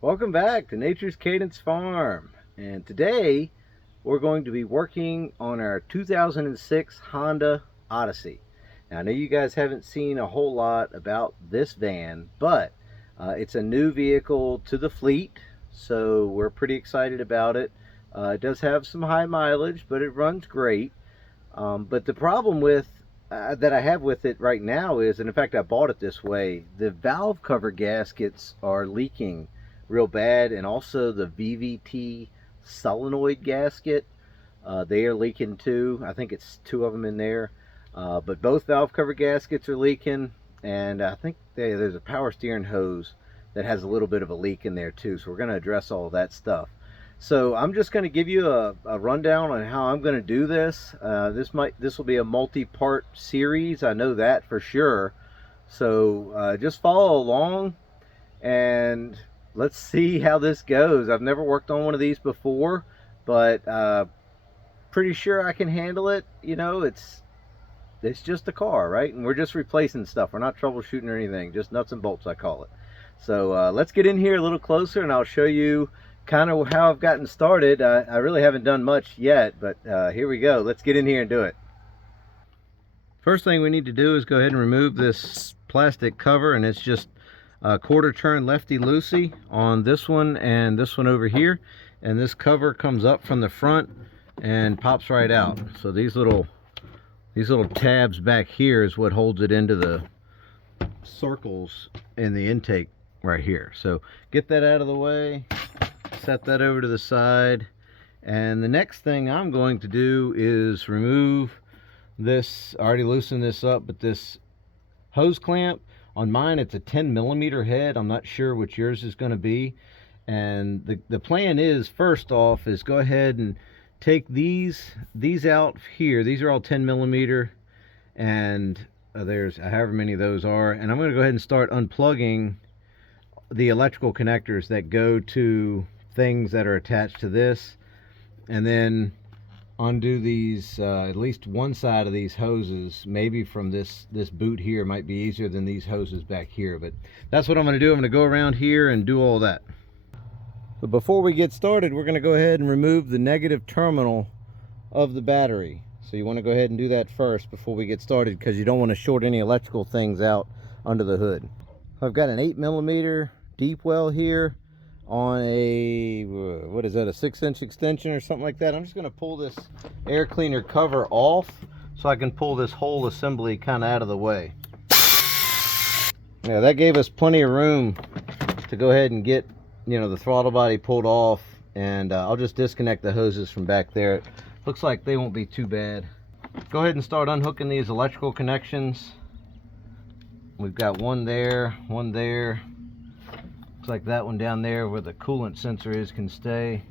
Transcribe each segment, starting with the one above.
Welcome back to Nature's Cadence Farm, and today we're going to be working on our 2006 Honda Odyssey. Now I know you guys haven't seen a whole lot about this van, but it's a new vehicle to the fleet, so we're pretty excited about it. It does have some high mileage, but it runs great. But the problem that I have with it right now is, and in fact I bought it this way, the valve cover gaskets are leaking real bad, and also the VVT solenoid gasket, they are leaking too. I think it's two of them in there, but both valve cover gaskets are leaking, and I think there's a power steering hose that has a little bit of a leak in there too, so we're going to address all of that stuff. So I'm just going to give you a rundown on how I'm going to do this. This will be a multi-part series, I know that for sure. So just follow along and let's see how this goes. I've never worked on one of these before, but pretty sure I can handle it. You know, it's just a car, right? And we're just replacing stuff. We're not troubleshooting or anything, just nuts and bolts, I call it. So let's get in here a little closer and I'll show you kind of how I've gotten started. I really haven't done much yet, but here we go. Let's get in here and do it. First thing we need to do is go ahead and remove this plastic cover, and it's just a quarter turn lefty loosey on this one and this one over here, and this cover comes up from the front and pops right out. So these little tabs back here is what holds it into the circles in the intake right here. So get that out of the way, set that over to the side, and the next thing I'm going to do is remove this. I already loosened this up, but this hose clamp on mine, it's a 10mm head. I'm not sure what yours is going to be, and the plan is, first off, is go ahead and take these out here. These are all 10mm, and there's however many of those are, and I'm going to go ahead and start unplugging the electrical connectors that go to things that are attached to this, and then undo these, at least one side of these hoses, maybe from this boot here might be easier than these hoses back here, but that's what I'm going to do. I'm going to go around here and do all that. But before we get started, we're going to go ahead and remove the negative terminal of the battery. So you want to go ahead and do that first before we get started, because you don't want to short any electrical things out under the hood. I've got an 8mm deep well here on a, what is that, a 6-inch extension or something like that. I'm just going to pull this air cleaner cover off so I can pull this whole assembly kind of out of the way. Yeah, that gave us plenty of room to go ahead and get, you know, the throttle body pulled off, and I'll just disconnect the hoses from back there. Looks like they won't be too bad. Go ahead and start unhooking these electrical connections. We've got one there, one there. Like that one down there where the coolant sensor is can stay.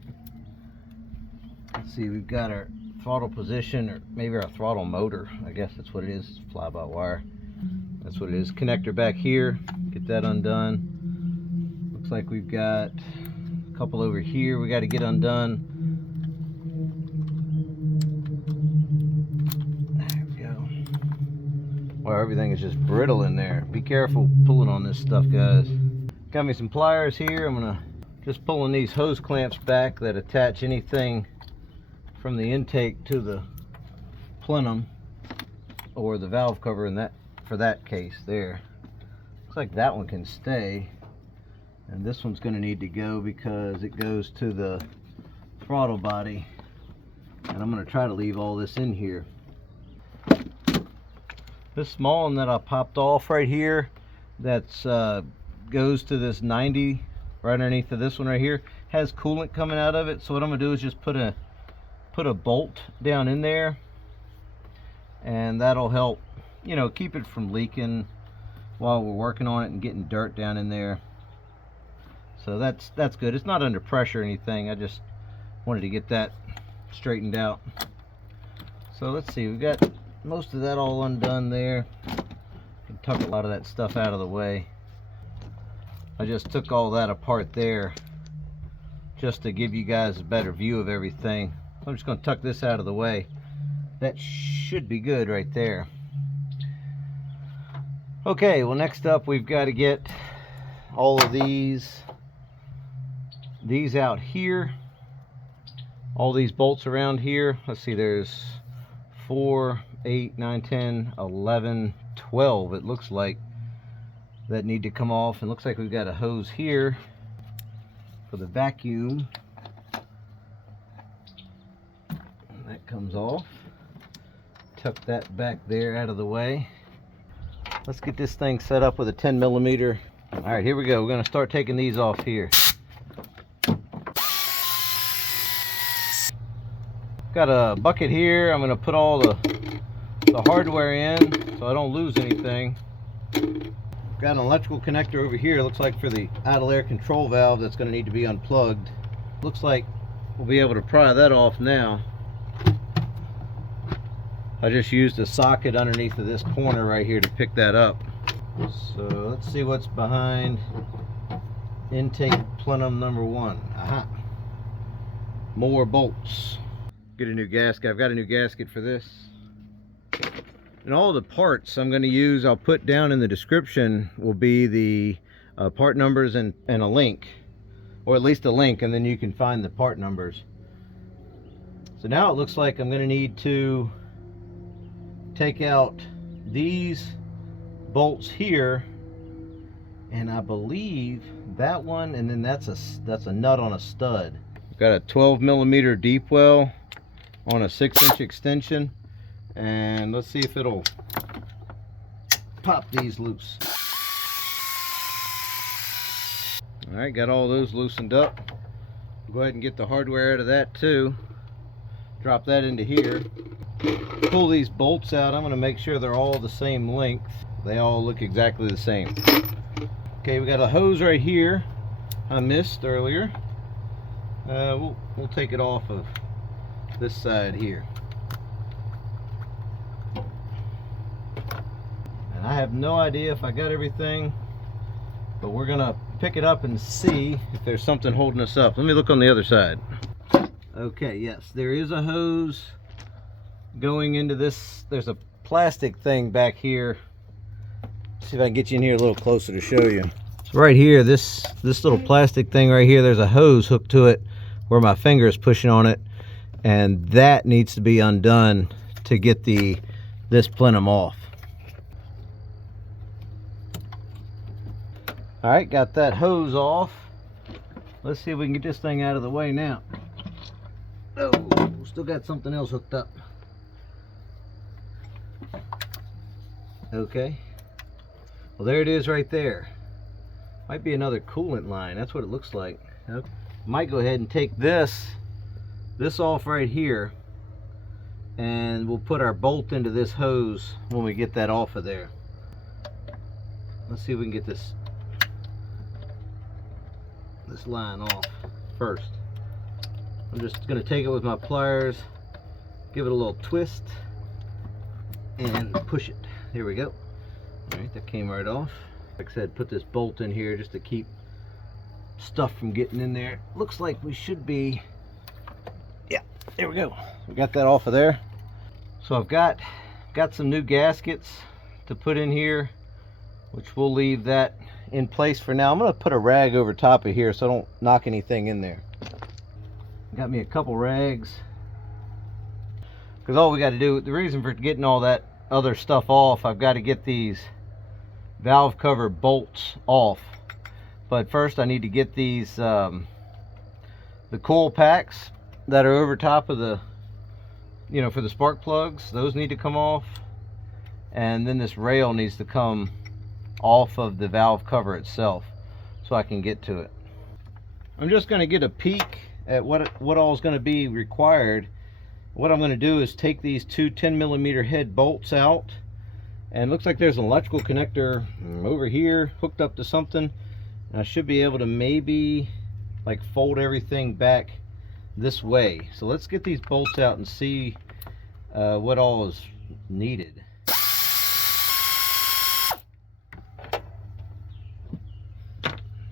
Let's see, we've got our throttle position, or maybe our throttle motor, I guess that's what it is, fly-by-wire. That's what it is. Connector back here, get that undone. Looks like we've got a couple over here we got to get undone. There we go. Wow, everything is just brittle in there. Be careful pulling on this stuff, guys. Got me some pliers here. I'm gonna just pulling these hose clamps back that attach anything from the intake to the plenum or the valve cover in that, for that case there. Looks like that one can stay, and this one's going to need to go because it goes to the throttle body, and I'm going to try to leave all this in here. This small one that I popped off right here, that's goes to this 90 right underneath of this one right here, has coolant coming out of it. So what I'm gonna do is just put a bolt down in there, and that'll help, you know, keep it from leaking while we're working on it and getting dirt down in there. So that's good. It's not under pressure or anything. I just wanted to get that straightened out. So let's see, we've got most of that all undone there. Can tuck a lot of that stuff out of the way. I just took all that apart there just to give you guys a better view of everything. I'm just going to tuck this out of the way. That should be good right there. Okay, well, next up we've got to get all of these these out here, all these bolts around here. Let's see, there's 4, 8, 9, 10, 11, 12 it looks like that need to come off. And looks like we've got a hose here for the vacuum. And that comes off. Tuck that back there out of the way. Let's get this thing set up with a 10mm. All right, here we go. We're going to start taking these off here. Got a bucket here. I'm going to put all the hardware in so I don't lose anything. Got an electrical connector over here. Looks like for the idle air control valve that's going to need to be unplugged. Looks like we'll be able to pry that off now. I just used a socket underneath of this corner right here to pick that up. So let's see what's behind intake plenum number 1. Aha. More bolts. Get a new gasket. I've got a new gasket for this. And all the parts I'm going to use, I'll put down in the description, will be the part numbers and a link. Or at least a link, and then you can find the part numbers. So now it looks like I'm going to need to take out these bolts here, and I believe that one, and then that's a nut on a stud. Got a 12mm deep well on a 6-inch extension, and let's see if it'll pop these loose. All right, got all those loosened up. Go ahead and get the hardware out of that too. Drop that into here. Pull these bolts out. I'm going to make sure they're all the same length. They all look exactly the same. Okay, we got a hose right here I missed earlier. We'll take it off of this side here. And I have no idea if I got everything, but we're going to pick it up and see if there's something holding us up. Let me look on the other side. Okay, yes, there is a hose going into this. There's a plastic thing back here. Let's see if I can get you in here a little closer to show you. So right here, this little plastic thing right here, there's a hose hooked to it where my finger is pushing on it, and that needs to be undone to get this plenum off. All right, got that hose off. Let's see if we can get this thing out of the way now. Oh, still got something else hooked up. Okay, well there it is right there. Might be another coolant line. That's what it looks like. Okay. Might go ahead and take this off right here, and we'll put our bolt into this hose when we get that off of there. Let's see if we can get this line off first. I'm just going to take it with my pliers, give it a little twist, and push it. Here we go. All right, that came right off. Like I said, put this bolt in here just to keep stuff from getting in there. Looks like we should be, yeah, there we go. We got that off of there. So I've got some new gaskets to put in here, which we'll leave that in place for now. I'm going to put a rag over top of here so I don't knock anything in there. Got me a couple rags, because all we got to do, the reason for getting all that other stuff off, I've got to get these valve cover bolts off. But first I need to get these the coil packs that are over top of the, you know, for the spark plugs. Those need to come off, and then this rail needs to come off of the valve cover itself so I can get to it. I'm just going to get a peek at what all is going to be required. What I'm going to do is take these two 10mm head bolts out, and it looks like there's an electrical connector over here hooked up to something. And I should be able to maybe like fold everything back this way. So let's get these bolts out and see what all is needed.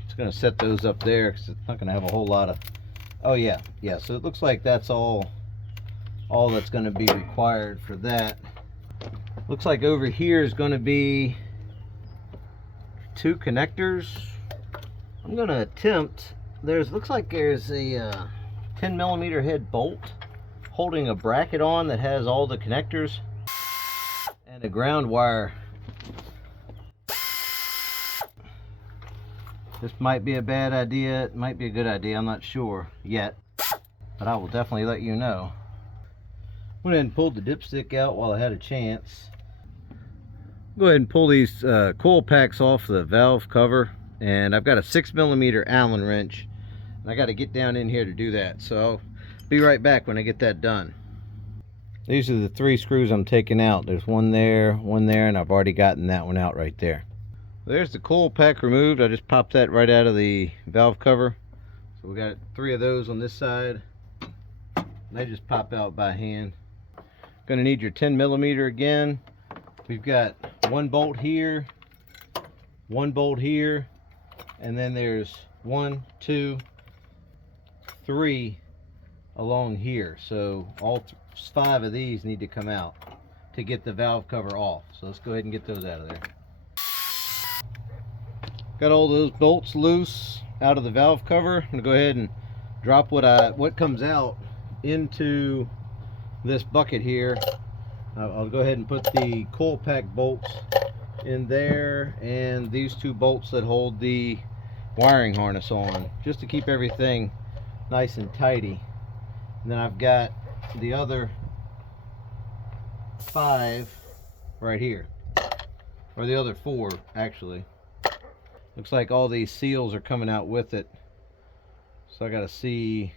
Just going to set those up there because it's not going to have a whole lot of, oh yeah, so it looks like that's all that's going to be required for that. Looks like over here is going to be two connectors. I'm going to attempt looks like there's a 10mm head bolt holding a bracket on that has all the connectors and a ground wire. This might be a bad idea, it might be a good idea, I'm not sure yet, but I will definitely let you know. Went ahead and pulled the dipstick out while I had a chance. Go ahead and pull these coil packs off the valve cover, and I've got a 6mm Allen wrench, and I got to get down in here to do that, so I'll be right back when I get that done. These are the 3 screws I'm taking out. There's one there, and I've already gotten that one out right there. There's the coil pack removed. I just popped that right out of the valve cover. So we got 3 of those on this side. They just pop out by hand. Gonna need your 10mm again. We've got 1 bolt here, 1 bolt here, and then there's 1, 2, 3 along here. So all 5 of these need to come out to get the valve cover off. So let's go ahead and get those out of there. Got all those bolts loose out of the valve cover. I'm gonna go ahead and drop what comes out into this bucket here. I'll go ahead and put the coil pack bolts in there and these 2 bolts that hold the wiring harness on, just to keep everything nice and tidy. And then I've got the other 5 right here, or the other 4 actually. Looks like all these seals are coming out with it, so I got to see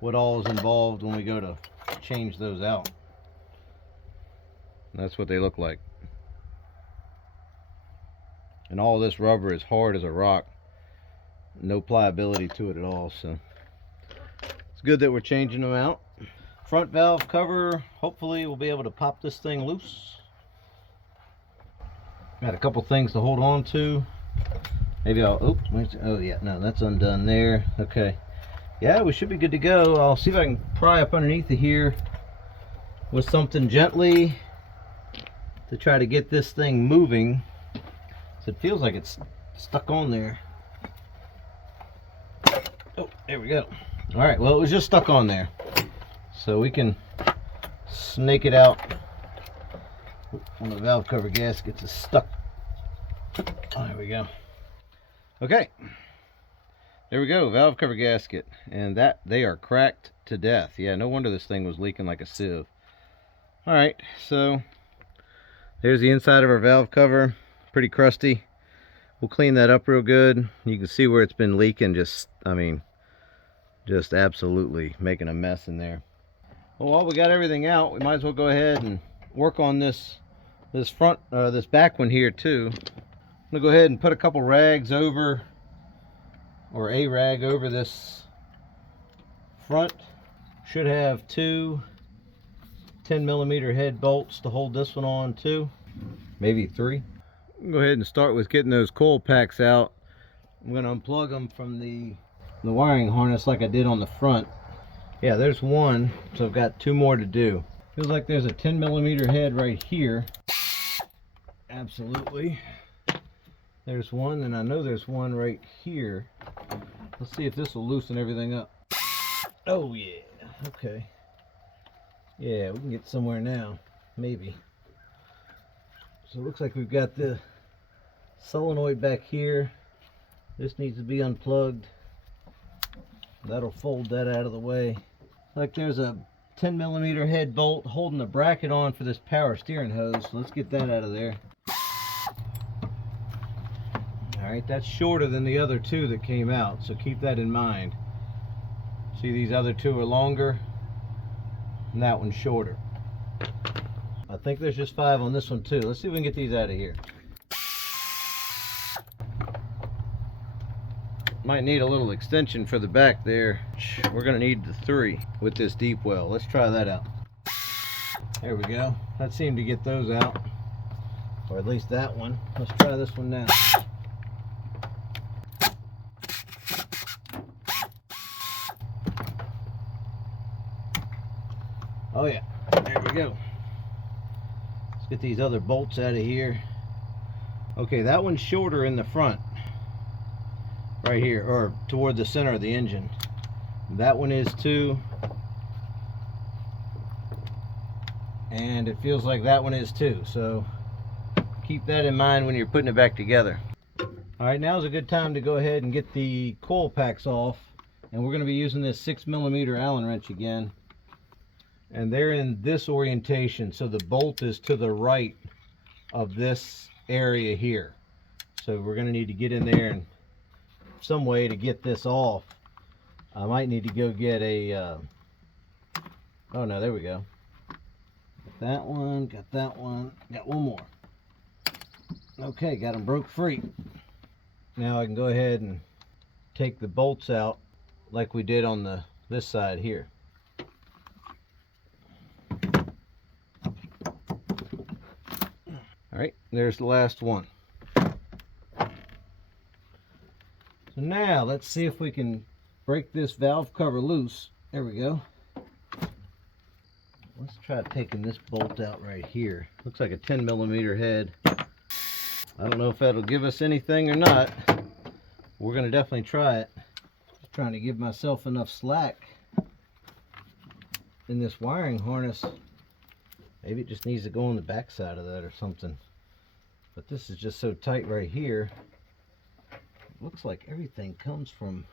what all is involved when we go to change those out. And that's what they look like. And all this rubber is hard as a rock, no pliability to it at all, so it's good that we're changing them out. Front valve cover, hopefully we'll be able to pop this thing loose. Got a couple things to hold on to. Maybe I'll, oh yeah, no, that's undone there. Okay, yeah, we should be good to go. I'll see if I can pry up underneath of here with something gently to try to get this thing moving. So it feels like it's stuck on there. Oh, there we go. All right, well, it was just stuck on there, so we can snake it out. One of the valve cover gaskets is stuck. Oh, there we go. Okay, there we go, valve cover gasket, and that they are cracked to death. Yeah, no wonder this thing was leaking like a sieve. All right, so there's the inside of our valve cover, pretty crusty. We'll clean that up real good. You can see where it's been leaking, just absolutely making a mess in there. Well, while we got everything out, we might as well go ahead and work on this back one here too. I'm gonna go ahead and put a couple rags over, or a rag over this front. Should have 2 10mm head bolts to hold this one on too, maybe 3. Go ahead and start with getting those coil packs out. I'm gonna unplug them from the wiring harness like I did on the front. Yeah, there's 1, so I've got 2 more to do. Feels like there's a 10mm head right here. Absolutely. There's 1, and I know there's 1 right here. Let's see if this will loosen everything up. Oh yeah, okay. Yeah, we can get somewhere now, maybe. So it looks like we've got the solenoid back here. This needs to be unplugged. That'll fold that out of the way. Like there's a 10mm head bolt holding the bracket on for this power steering hose. So let's get that out of there. Alright, that's shorter than the other 2 that came out, so keep that in mind. See, these other 2 are longer, and that one's shorter. I think there's just 5 on this one too. Let's see if we can get these out of here. Might need a little extension for the back there. We're gonna need the 3 with this deep well. Let's try that out. There we go. That seemed to get those out, or at least that one. Let's try this one now. Oh yeah, there we go. Let's get these other bolts out of here. Okay, that one's shorter in the front right here, or toward the center of the engine. That one is too. And it feels like that one is too. So keep that in mind when you're putting it back together. Alright, now's a good time to go ahead and get the coil packs off. And we're going to be using this 6mm Allen wrench again. And they're in this orientation, so the bolt is to the right of this area here. So we're going to need to get in there and some way to get this off. I might need to go get a oh no, there we go. Got that one, got that one, got one more. Okay, got them broke free. Now I can go ahead and take the bolts out like we did on this side here. Alright, there's the last one. So now let's see if we can break this valve cover loose. There we go. Let's try taking this bolt out right here. Looks like a 10mm head. I don't know if that'll give us anything or not. We're going to definitely try it. Just trying to give myself enough slack in this wiring harness. Maybe it just needs to go on the back side of that or something. But this is just so tight right here. It looks like everything comes from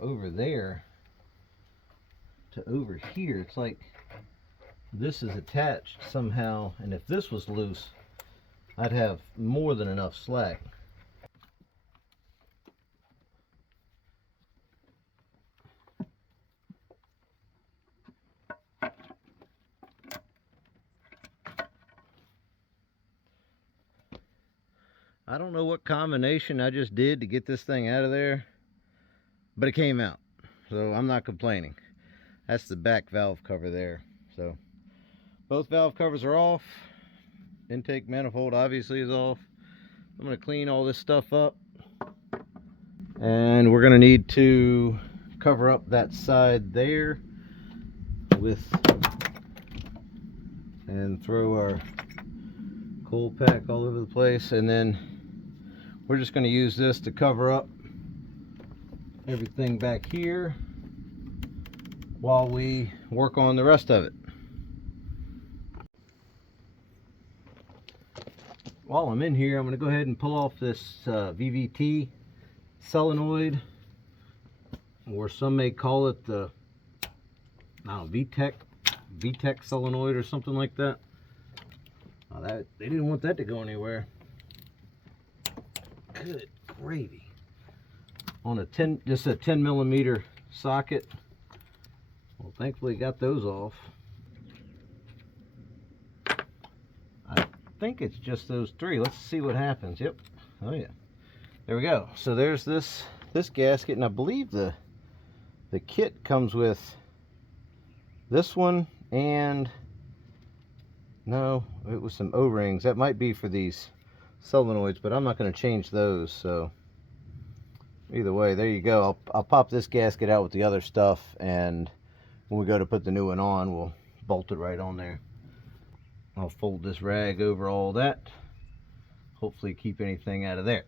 over there to over here. It's like this is attached somehow, and if this was loose, I'd have more than enough slack. I don't know what combination I just did to get this thing out of there, but it came out, so I'm not complaining. That's the back valve cover there. So both valve covers are off. Intake manifold obviously is off. I'm going to clean all this stuff up, and we're going to need to cover up that side there and throw our coil pack all over the place, and then we're just going to use this to cover up everything back here while we work on the rest of it. While I'm in here, I'm going to go ahead and pull off this VVT solenoid, or some may call it the VTEC solenoid or something like that. They didn't want that to go anywhere. Good gravy. On just a 10mm socket. Well, thankfully got those off. I think it's just those three. Let's see what happens. Yep. Oh yeah. There we go. So there's this gasket, and I believe the kit comes with this one, and no, it was some O-rings. That might be for these solenoids, but I'm not going to change those. So either way, there you go. I'll pop this gasket out with the other stuff, and when we go to put the new one on, we'll bolt it right on there. I'll fold this rag over all that, hopefully keep anything out of there.